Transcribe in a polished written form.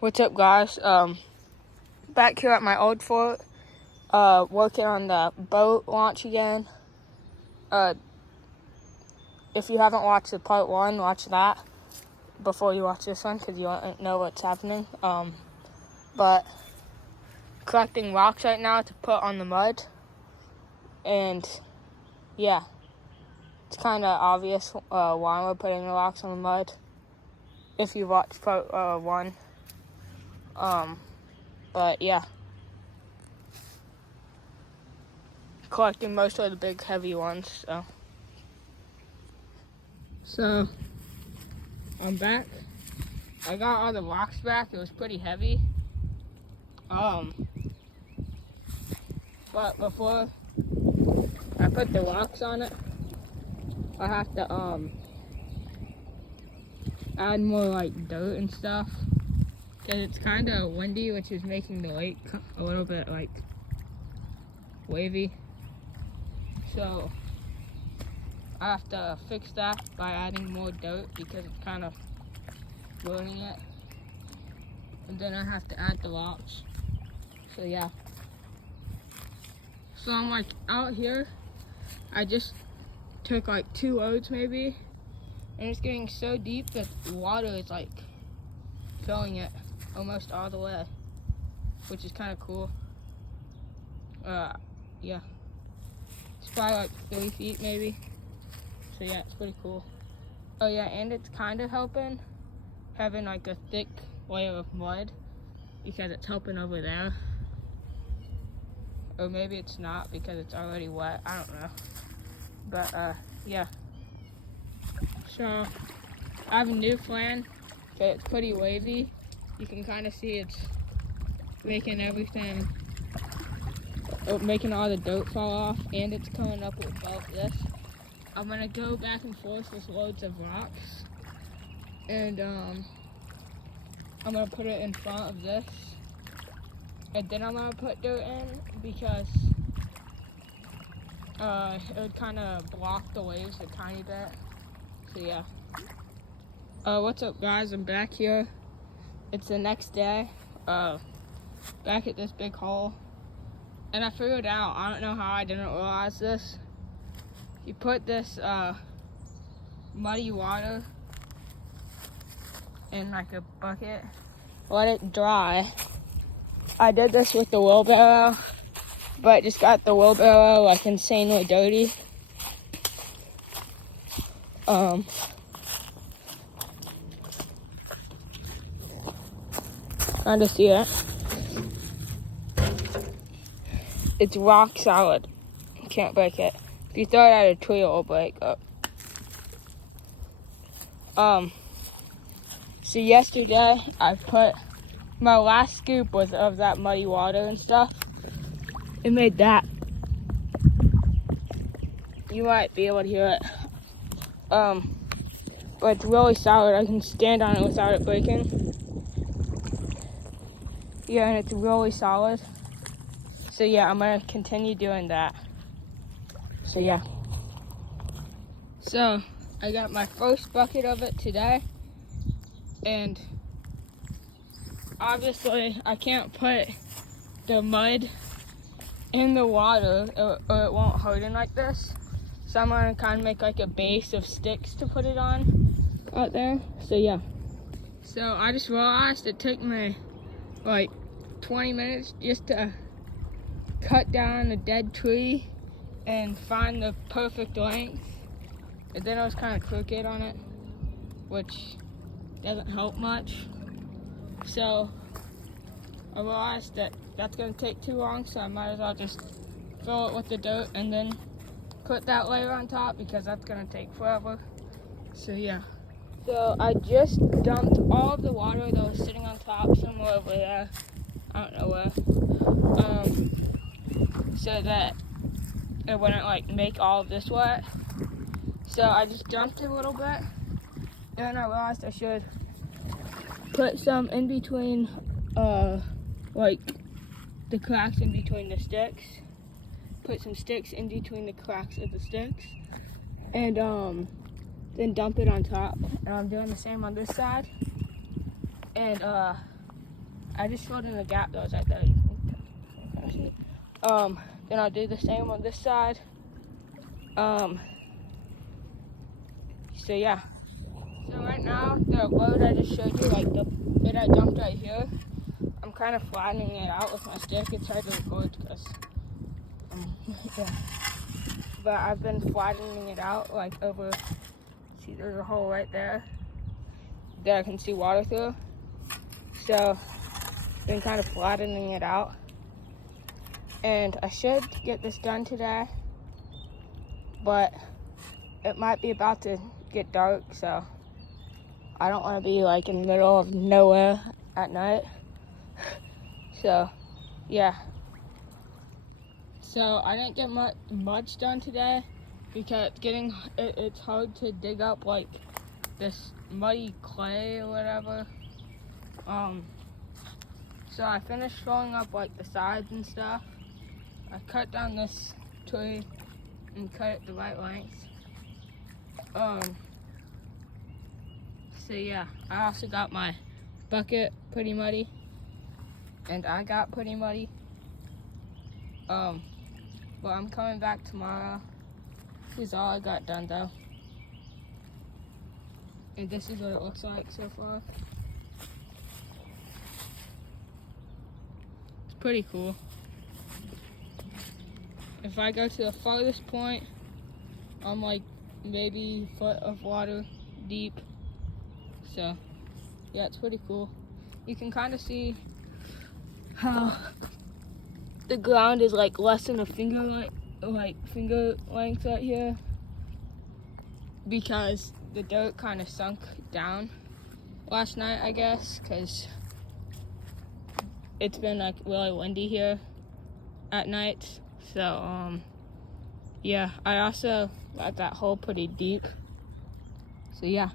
What's up, guys? Back here at my old fort, working on the boat launch again. If you haven't watched the part 1, watch that before you watch this one because you won't know what's happening. But collecting rocks right now to put on the mud, and yeah, it's kind of obvious why we're putting the rocks on the mud if you watched part 1. But yeah, collecting most of the big heavy ones. So I'm back. I got all the rocks back. It was pretty heavy. But before I put the rocks on it, I have to add more like dirt and stuff because it's kind of windy, which is making the lake a little bit like wavy. So I have to fix that by adding more dirt because it's kind of ruining it. And then I have to add the rocks. So yeah. So I'm like out here. I just took like 2 loads maybe. And it's getting so deep that the water is like filling it almost all the way, which is kind of cool. Yeah. It's probably like 3 feet maybe. So yeah, it's pretty cool. Oh yeah, and it's kind of helping having like a thick layer of mud because it's helping over there. Or maybe it's not because it's already wet, I don't know. But yeah. So I have a new plan. Okay, it's pretty wavy. You can kind of see it's making everything, making all the dirt fall off, and it's coming up with about this. I'm gonna go back and forth with loads of rocks, and I'm gonna put it in front of this, and then I'm gonna put dirt in because it would kind of block the waves a tiny bit. So yeah. What's up, guys? I'm back here. It's the next day. Back at this big hole, and I figured out. I don't know how I didn't realize this. You put this muddy water in like a bucket, let it dry. I did this with the wheelbarrow, but it just got the wheelbarrow like insanely dirty. Trying to see it. It's rock solid. You can't break it. If you throw it at a tree, it'll break up. So yesterday I put my last scoop was of that muddy water and stuff. It made that. You might be able to hear it. But it's really solid. I can stand on it without it breaking. Yeah, and it's really solid. So yeah, I'm gonna continue doing that. So yeah. So I got my first bucket of it today, and obviously I can't put the mud in the water or it won't harden like this. So I'm gonna kind of make like a base of sticks to put it on out there. So yeah. So I just realized it took me like 20 minutes just to cut down a dead tree and find the perfect length. And then I was kind of crooked on it, which doesn't help much. So I realized that that's gonna take too long, so I might as well just fill it with the dirt and then put that layer on top because that's gonna take forever. So yeah. So I just dumped all of the water that was sitting on top somewhere over there. I don't know where. So that it wouldn't like make all of this wet. So I just dumped it a little bit. And I realized I should put some in between like the cracks in between the sticks. Put some sticks in between the cracks of the sticks. And then dump it on top. And I'm doing the same on this side. And I just filled in the gap that was right there. Then I'll do the same on this side. So yeah. So right now, the road I just showed you, like the bit I dumped right here, I'm kind of flattening it out with my stick. It's hard to record because, yeah. But I've been flattening it out like over, see there's a hole right there that I can see water through. So, been kind of flattening it out. And I should get this done today, but it might be about to get dark, so I don't want to be like in the middle of nowhere at night. So, yeah. So I didn't get much done today because it's hard to dig up like this muddy clay or whatever. So I finished filling up like the sides and stuff. I cut down this tree and cut it the right length. So yeah, I also got my bucket pretty muddy, and I got pretty muddy. But I'm coming back tomorrow. This is all I got done though. And this is what it looks like so far. It's pretty cool. If I go to the farthest point, I'm like maybe a foot of water deep. So yeah, it's pretty cool. You can kind of see how the ground is like less than a finger length right here, because the dirt kind of sunk down last night, I guess, because it's been like really windy here at night. So yeah, I also got that hole pretty deep. So yeah.